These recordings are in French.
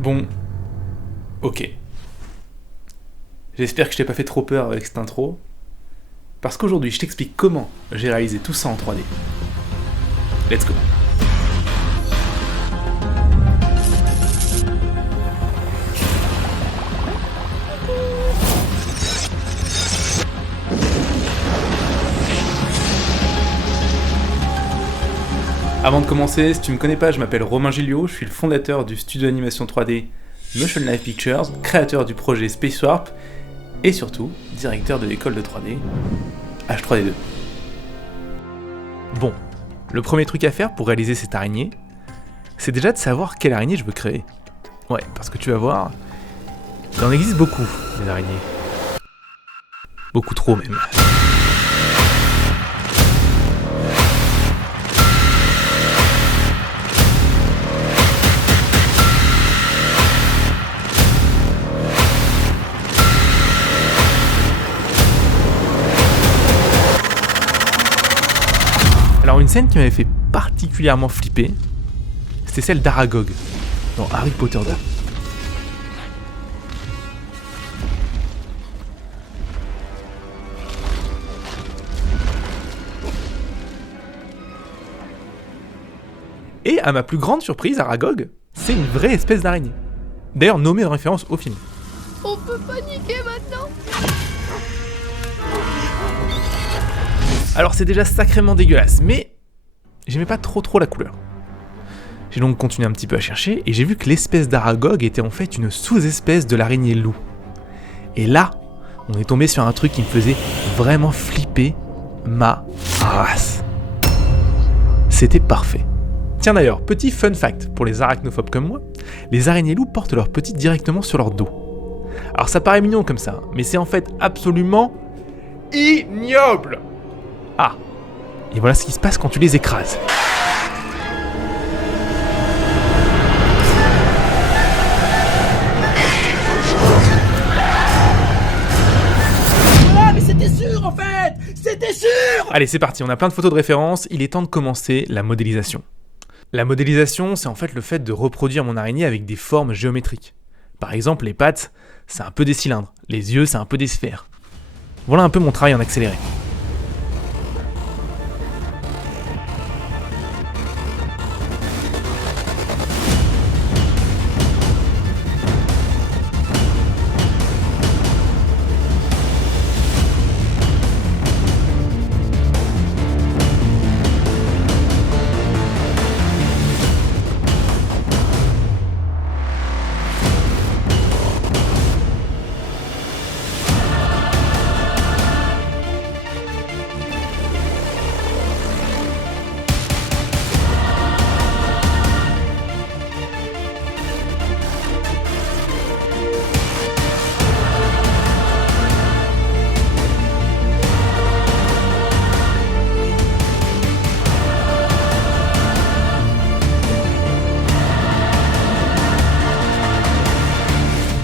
Bon, ok. J'espère que je t'ai pas fait trop peur avec cette intro, parce qu'aujourd'hui je t'explique comment j'ai réalisé tout ça en 3D. Let's go. Avant de commencer, si tu me connais pas, je m'appelle Romain Gilliot, je suis le fondateur du studio d'animation 3D Motion Life Pictures, créateur du projet Space Warp et surtout directeur de l'école de 3D H3D2. Bon, le premier truc à faire pour réaliser cette araignée, c'est déjà de savoir quelle araignée je veux créer. Ouais, parce que tu vas voir, il en existe beaucoup, des araignées. Beaucoup trop même. Alors une scène qui m'avait fait particulièrement flipper, c'était celle d'Aragog, dans Harry Potter 2. Et à ma plus grande surprise, Aragog, c'est une vraie espèce d'araignée. D'ailleurs nommée en référence au film. On peut paniquer maintenant. Alors c'est déjà sacrément dégueulasse, mais j'aimais pas trop la couleur. J'ai donc continué un petit peu à chercher, et j'ai vu que l'espèce d'Aragog était en fait une sous-espèce de l'araignée loup. Et là, on est tombé sur un truc qui me faisait vraiment flipper ma race. C'était parfait. Tiens d'ailleurs, petit fun fact pour les arachnophobes comme moi, les araignées loups portent leurs petites directement sur leur dos. Alors ça paraît mignon comme ça, mais c'est en fait absolument ignoble. Ah, et voilà ce qui se passe quand tu les écrases. Ah, mais c'était sûr en fait. C'était sûr. Allez, c'est parti, on a plein de photos de référence, il est temps de commencer la modélisation. La modélisation, c'est en fait le fait de reproduire mon araignée avec des formes géométriques. Par exemple, les pattes, c'est un peu des cylindres, les yeux, c'est un peu des sphères. Voilà un peu mon travail en accéléré.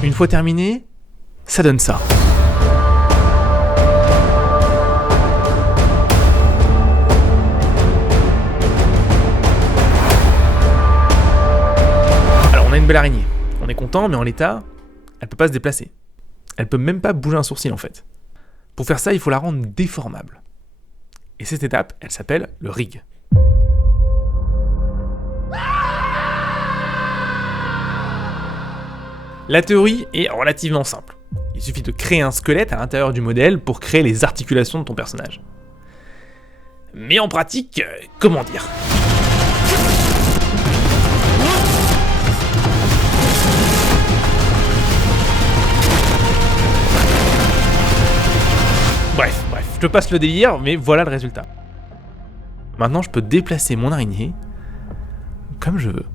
Une fois terminé, ça donne ça. Alors on a une belle araignée, on est content, mais en l'état, elle peut pas se déplacer. Elle peut même pas bouger un sourcil en fait. Pour faire ça, il faut la rendre déformable. Et cette étape, elle s'appelle le rig. La théorie est relativement simple. Il suffit de créer un squelette à l'intérieur du modèle pour créer les articulations de ton personnage. Mais en pratique, comment dire ? Bref, je te passe le délire, mais voilà le résultat. Maintenant, je peux déplacer mon araignée comme je veux.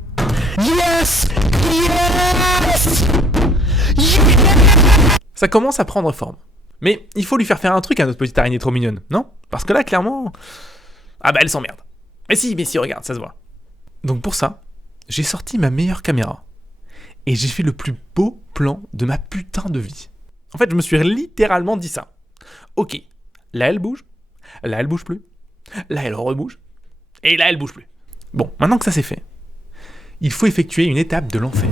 Yes. Yes. Ça commence à prendre forme. Mais il faut lui faire un truc à notre petite araignée trop mignonne, non ? Parce que là, clairement... Ah bah elle s'emmerde. Mais si, regarde, ça se voit. Donc pour ça, j'ai sorti ma meilleure caméra. Et j'ai fait le plus beau plan de ma putain de vie. En fait, je me suis littéralement dit ça. Ok, là elle bouge plus, là elle rebouge, et là elle bouge plus. Bon, maintenant que ça c'est fait, il faut effectuer une étape de l'enfer.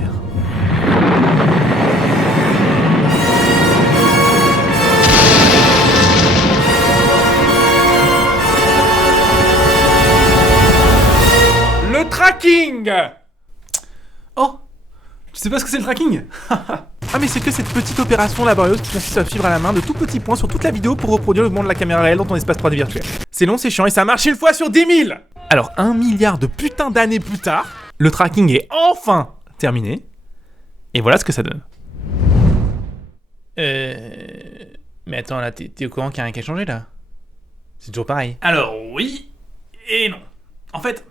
tracking. Oh, tu sais pas ce que c'est le tracking? Ah mais c'est que cette petite opération laborieuse qui consiste à suivre à la main de tout petits points sur toute la vidéo pour reproduire le mouvement de la caméra réelle dans ton espace 3D virtuel. C'est long, c'est chiant et ça marche une fois sur 10 000. Alors 1 milliard de putain d'années plus tard, le tracking est enfin terminé. Et voilà ce que ça donne. Mais attends là, t'es au courant qu'il y a rien qui a changé là? C'est toujours pareil. Alors oui et non. En fait,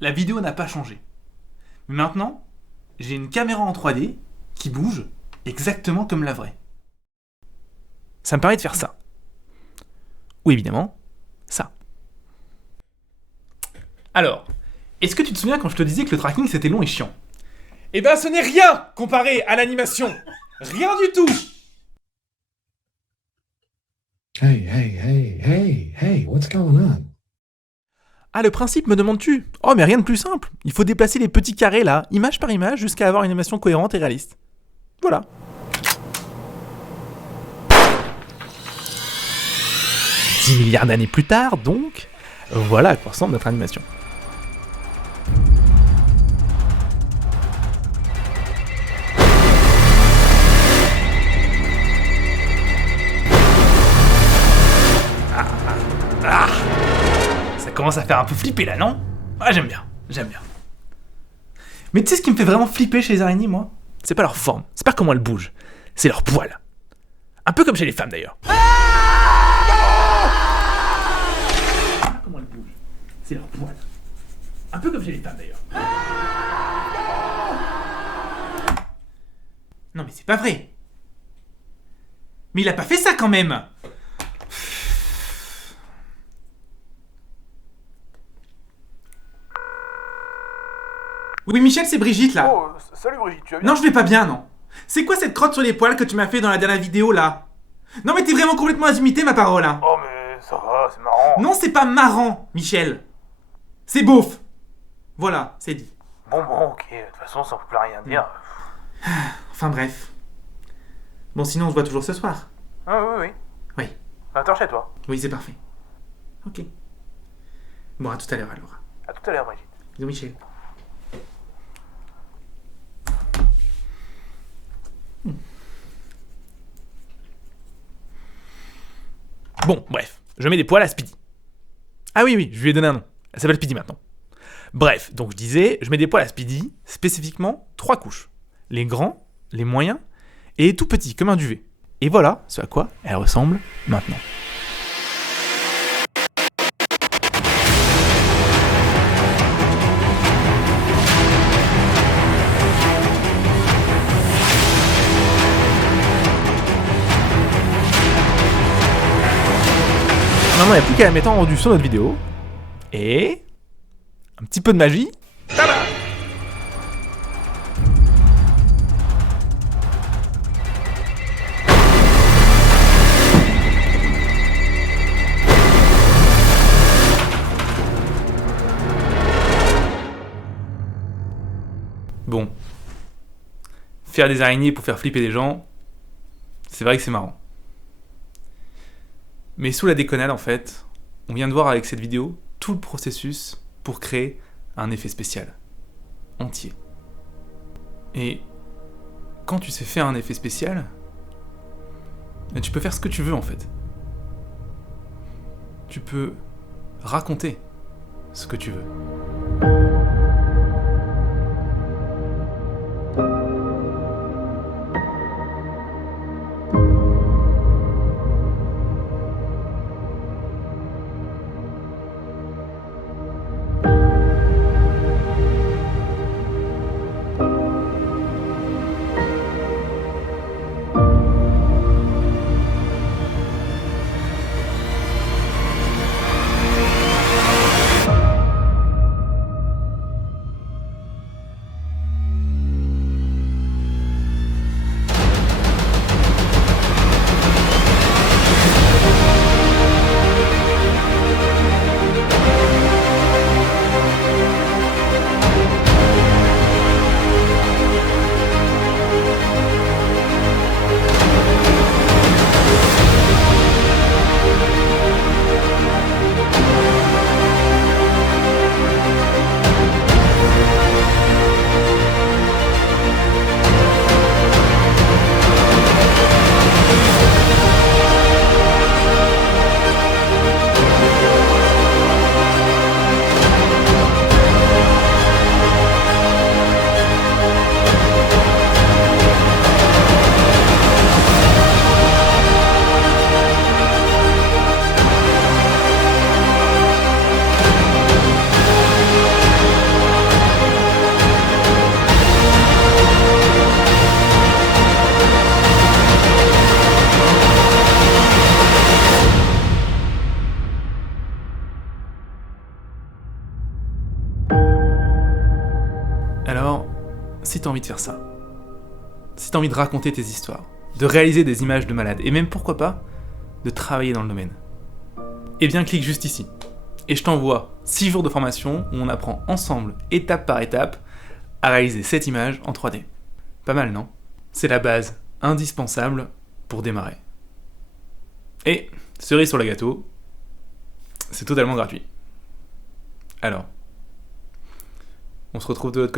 la vidéo n'a pas changé. Mais maintenant, j'ai une caméra en 3D qui bouge exactement comme la vraie. Ça me permet de faire ça. Ou évidemment, ça. Alors, est-ce que tu te souviens quand je te disais que le tracking c'était long et chiant? Eh ben ce n'est rien comparé à l'animation. Rien du tout. Hey, what's going on? Ah, le principe, me demandes-tu? Oh, mais rien de plus simple. Il faut déplacer les petits carrés là, image par image, jusqu'à avoir une animation cohérente et réaliste. Voilà. « 10 milliards d'années plus tard, donc, voilà à quoi ressemble notre animation. Ça commence à faire un peu flipper là, non? Ah, j'aime bien. Mais tu sais ce qui me fait vraiment flipper chez les araignées, moi? C'est pas leur forme, c'est pas comment elles bougent, c'est leur poil. Un peu comme chez les femmes d'ailleurs. Comment elles bougent, c'est leur poil. Un peu comme chez les femmes d'ailleurs. Non mais c'est pas vrai. Mais il a pas fait ça quand même. Oui, Michel, c'est Brigitte, là. Oh, salut Brigitte, tu vas bien? Non, je vais pas bien, non. C'est quoi cette crotte sur les poils que tu m'as fait dans la dernière vidéo, là? Non, mais t'es vraiment complètement azimité, ma parole, hein. Oh, mais ça va, c'est marrant. Non, c'est pas marrant, Michel. C'est beauf. Voilà, c'est dit. Bon, ok, de toute façon, ça ne peut plus rien dire. Enfin, bref. Bon, sinon, on se voit toujours ce soir. Ah, oui. Oui. Attends, chez toi. Oui, c'est parfait. Ok. Bon, à tout à l'heure, alors. À tout à l'heure, Brigitte. Bisous, Michel. Bon, bref, je mets des poils à Speedy. Ah oui, je lui ai donné un nom. Elle s'appelle Speedy maintenant. Bref, donc je disais, je mets des poils à Speedy, spécifiquement 3 couches. Les grands, les moyens, et les tout petits, comme un duvet. Et voilà ce à quoi elle ressemble maintenant. Maintenant, il n'y a plus qu'à la mettre en rendu sur notre vidéo. Et... un petit peu de magie. Tada! Bon. Faire des araignées pour faire flipper des gens, c'est vrai que c'est marrant. Mais sous la déconnade, en fait, on vient de voir avec cette vidéo tout le processus pour créer un effet spécial. Entier. Et quand tu sais faire un effet spécial, tu peux faire ce que tu veux, en fait. Tu peux raconter ce que tu veux. si t'as envie de faire ça, si t'as envie de raconter tes histoires, de réaliser des images de malades, et même pourquoi pas, de travailler dans le domaine, eh bien clique juste ici. Et je t'envoie 6 jours de formation où on apprend ensemble, étape par étape, à réaliser cette image en 3D. Pas mal, non? C'est la base indispensable pour démarrer. Et, cerise sur le gâteau, c'est totalement gratuit. Alors, on se retrouve de l'autre côté ?